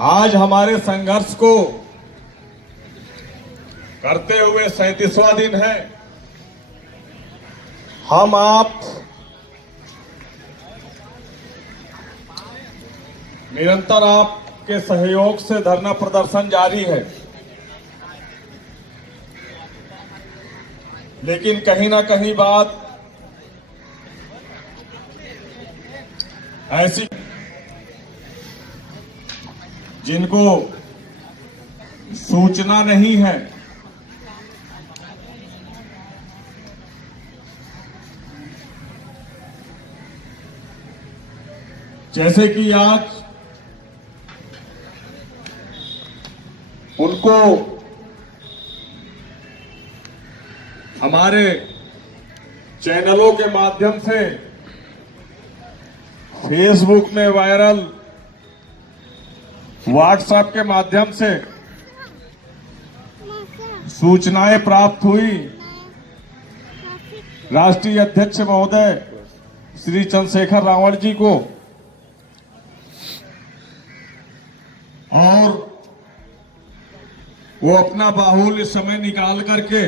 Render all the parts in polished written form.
आज हमारे संघर्ष को करते हुए 37वां दिन है। हम आप निरंतर आपके सहयोग से धरना प्रदर्शन जारी है, लेकिन कहीं ना कहीं बात ऐसी जिनको सूचना नहीं है, जैसे कि आज उनको हमारे चैनलों के माध्यम से फेसबुक में वायरल, व्हाट्सएप के माध्यम से सूचनाएं प्राप्त हुई। राष्ट्रीय अध्यक्ष महोदय श्री चंद्रशेखर रावण जी को, और वो अपना बाहुल्य समय निकाल करके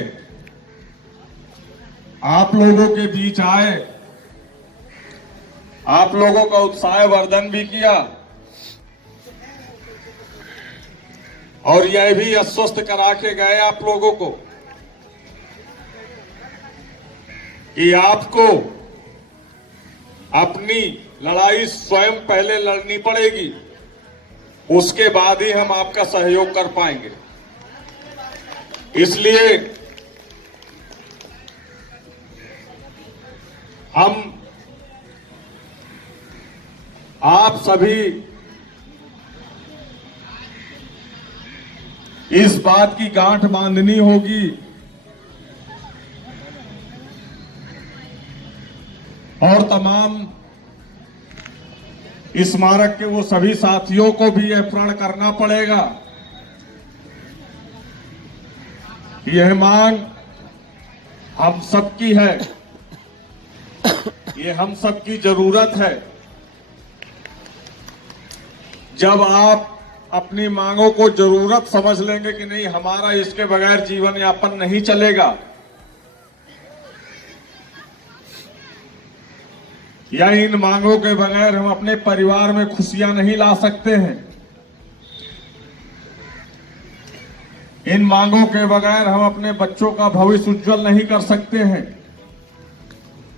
आप लोगों के बीच आए, आप लोगों का उत्साह वर्धन भी किया और यह भी आश्वस्त करा के गए आप लोगों को कि आपको अपनी लड़ाई स्वयं पहले लड़नी पड़ेगी, उसके बाद ही हम आपका सहयोग कर पाएंगे। इसलिए हम आप सभी इस बात की गांठ बांधनी होगी और तमाम स्मारक के वो सभी साथियों को भी यह प्रण करना पड़ेगा। यह मांग हम सबकी है, ये हम सबकी जरूरत है। जब आप अपनी मांगों को जरूरत समझ लेंगे कि नहीं, हमारा इसके बगैर जीवन यापन नहीं चलेगा, या इन मांगों के बगैर हम अपने परिवार में खुशियां नहीं ला सकते हैं, इन मांगों के बगैर हम अपने बच्चों का भविष्य उज्जवल नहीं कर सकते हैं,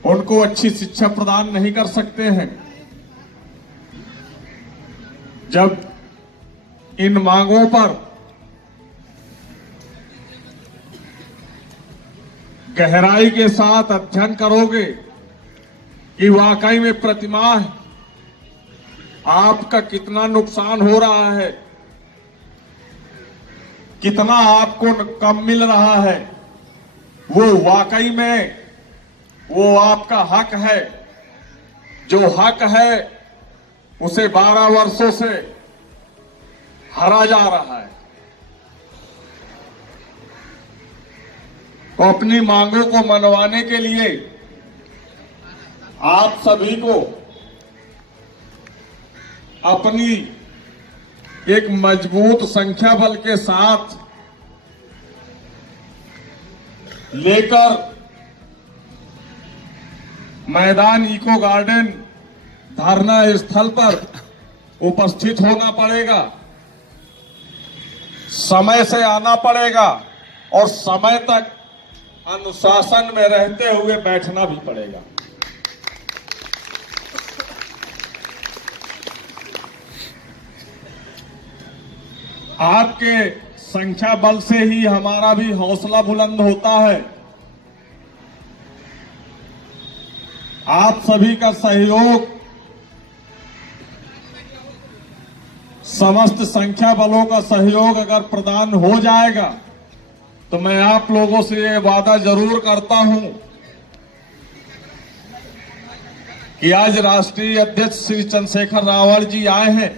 उनको अच्छी शिक्षा प्रदान नहीं कर सकते हैं, जब इन मांगों पर गहराई के साथ अध्ययन करोगे कि वाकई में प्रतिमाह आपका कितना नुकसान हो रहा है, कितना आपको कम मिल रहा है, वो वाकई में वो आपका हक है। जो हक है उसे 12 वर्षों से हरा जा रहा है। तो अपनी मांगों को मनवाने के लिए आप सभी को अपनी एक मजबूत संख्या बल के साथ लेकर मैदान इको गार्डन धरना स्थल पर उपस्थित होना पड़ेगा, समय से आना पड़ेगा और समय तक अनुशासन में रहते हुए बैठना भी पड़ेगा। आपके संख्या बल से ही हमारा भी हौसला बुलंद होता है। आप सभी का सहयोग, समस्त संख्या बलों का सहयोग अगर प्रदान हो जाएगा तो मैं आप लोगों से ये वादा जरूर करता हूं कि आज राष्ट्रीय अध्यक्ष श्री चंद्रशेखर रावण जी आए हैं,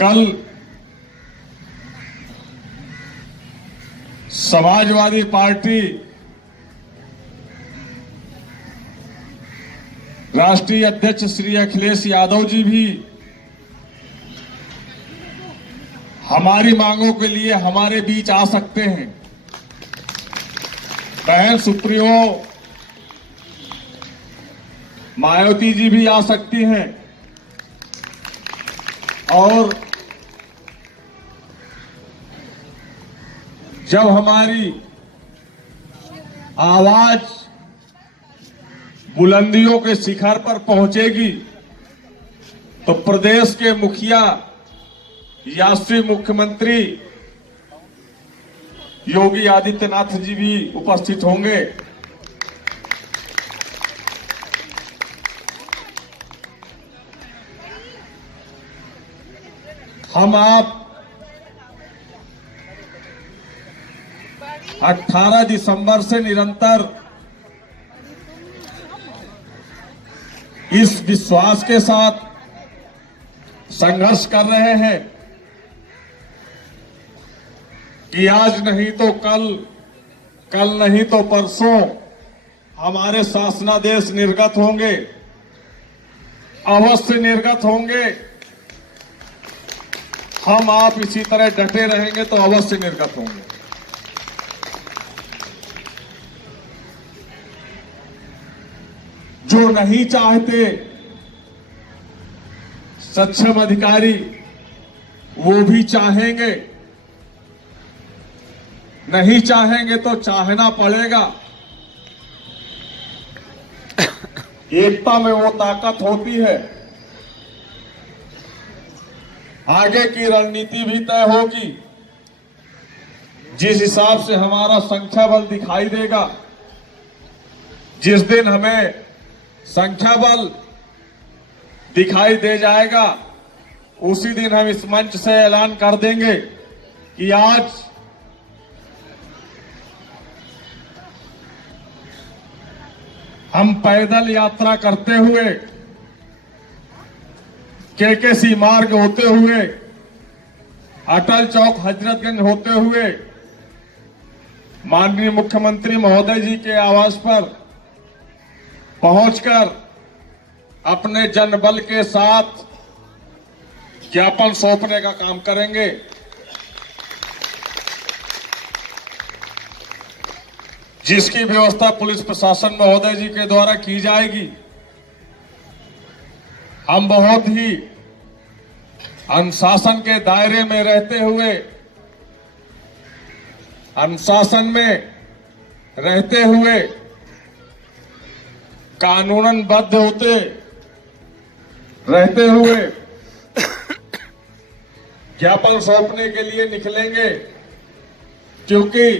कल समाजवादी पार्टी राष्ट्रीय अध्यक्ष श्री अखिलेश यादव जी भी हमारी मांगों के लिए हमारे बीच आ सकते हैं। बहन सुप्रियो मायावती जी भी आ सकती हैं और जब हमारी आवाज बुलंदियों के शिखर पर पहुंचेगी तो प्रदेश के मुखिया यशस्वी मुख्यमंत्री योगी आदित्यनाथ जी भी उपस्थित होंगे। हम आप 18 दिसंबर से निरंतर इस विश्वास के साथ संघर्ष कर रहे हैं कि आज नहीं तो कल, कल नहीं तो परसों हमारे शासनादेश निर्गत होंगे, अवश्य निर्गत होंगे। हम आप इसी तरह डटे रहेंगे तो अवश्य निर्गत होंगे। जो नहीं चाहते सक्षम अधिकारी वो भी चाहेंगे, नहीं चाहेंगे तो चाहना पड़ेगा। एकता में वो ताकत होती है। आगे की रणनीति भी तय होगी। जिस हिसाब से हमारा संख्या बल दिखाई देगा, जिस दिन हमें संख्या बल दिखाई दे जाएगा उसी दिन हम इस मंच से ऐलान कर देंगे कि आज हम पैदल यात्रा करते हुए केकेसी मार्ग होते हुए अटल चौक हजरतगंज होते हुए माननीय मुख्यमंत्री महोदय जी के आवास पर पहुंचकर अपने जनबल के साथ ज्ञापन सौंपने का काम करेंगे। जिसकी व्यवस्था पुलिस प्रशासन महोदय जी के द्वारा की जाएगी। हम बहुत ही अनुशासन के दायरे में रहते हुए, अनुशासन में रहते हुए, कानूनन बद्ध होते रहते हुए ज्ञापन सौंपने के लिए निकलेंगे, क्योंकि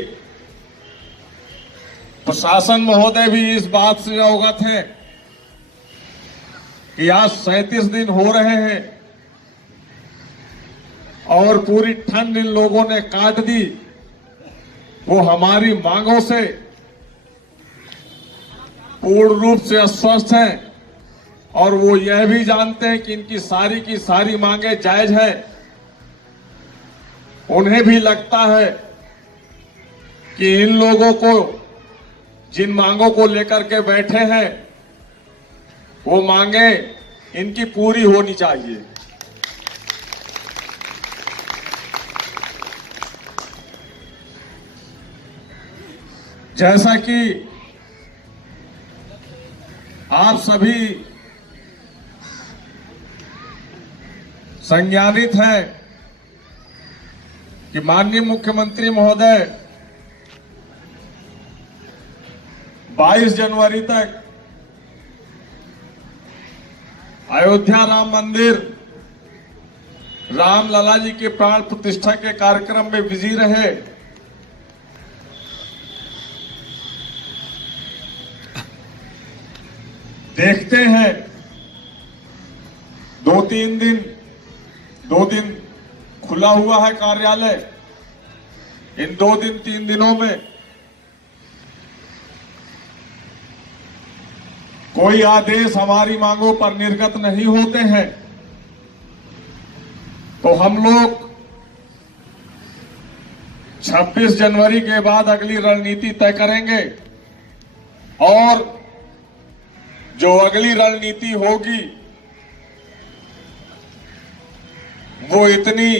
प्रशासन महोदय भी इस बात से अवगत है कि आज 37 दिन हो रहे हैं और पूरी ठंड इन लोगों ने काट दी। वो हमारी मांगों से पूर्ण रूप से अस्वस्थ हैं और वो यह भी जानते हैं कि इनकी सारी की सारी मांगे जायज है। उन्हें भी लगता है कि इन लोगों को जिन मांगों को लेकर के बैठे हैं वो मांगे इनकी पूरी होनी चाहिए। जैसा कि आप सभी संज्ञानित हैं कि माननीय मुख्यमंत्री महोदय 22 जनवरी तक अयोध्या राम मंदिर रामलला जी के प्राण प्रतिष्ठा के कार्यक्रम में बिजी रहे। देखते हैं 2 दिन खुला हुआ है कार्यालय। इन 2-3 दिनों में कोई आदेश हमारी मांगों पर निर्गत नहीं होते हैं तो हम लोग 26 जनवरी के बाद अगली रणनीति तय करेंगे और जो अगली रणनीति होगी वो इतनी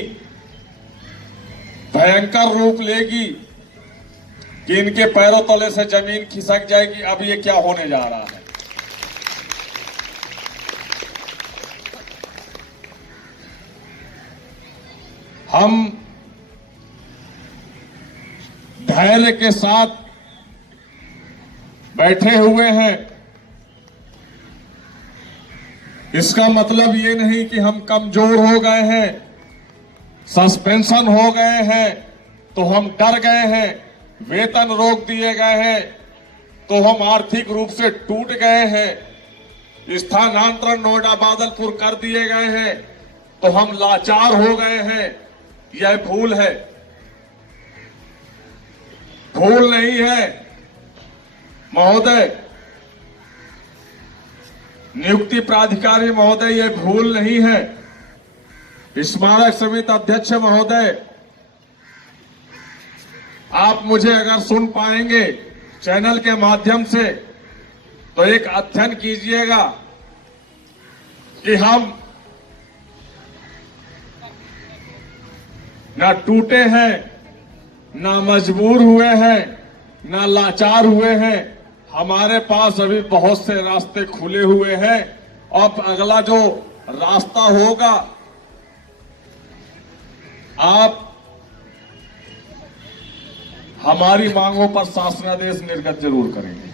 भयंकर रूप लेगी कि इनके पैरों तले से जमीन खिसक जाएगी। अब ये क्या होने जा रहा है। हम धैर्य के साथ बैठे हुए हैं। इसका मतलब ये नहीं कि हम कमजोर हो गए हैं, सस्पेंशन हो गए हैं तो हम डर गए हैं, वेतन रोक दिए गए हैं तो हम आर्थिक रूप से टूट गए हैं, स्थानांतरण नोएडा बादलपुर कर दिए गए हैं तो हम लाचार हो गए हैं। यह भूल है, भूल नहीं है महोदय, नियुक्ति प्राधिकारी महोदय, यह भूल नहीं है। स्मारक समिति अध्यक्ष महोदय, आप मुझे अगर सुन पाएंगे चैनल के माध्यम से तो एक अध्ययन कीजिएगा कि हम ना टूटे हैं, ना मजबूर हुए हैं, ना लाचार हुए हैं। हमारे पास अभी बहुत से रास्ते खुले हुए हैं। अब अगला जो रास्ता होगा आप हमारी मांगों पर शासनादेश निर्गत जरूर करेंगे।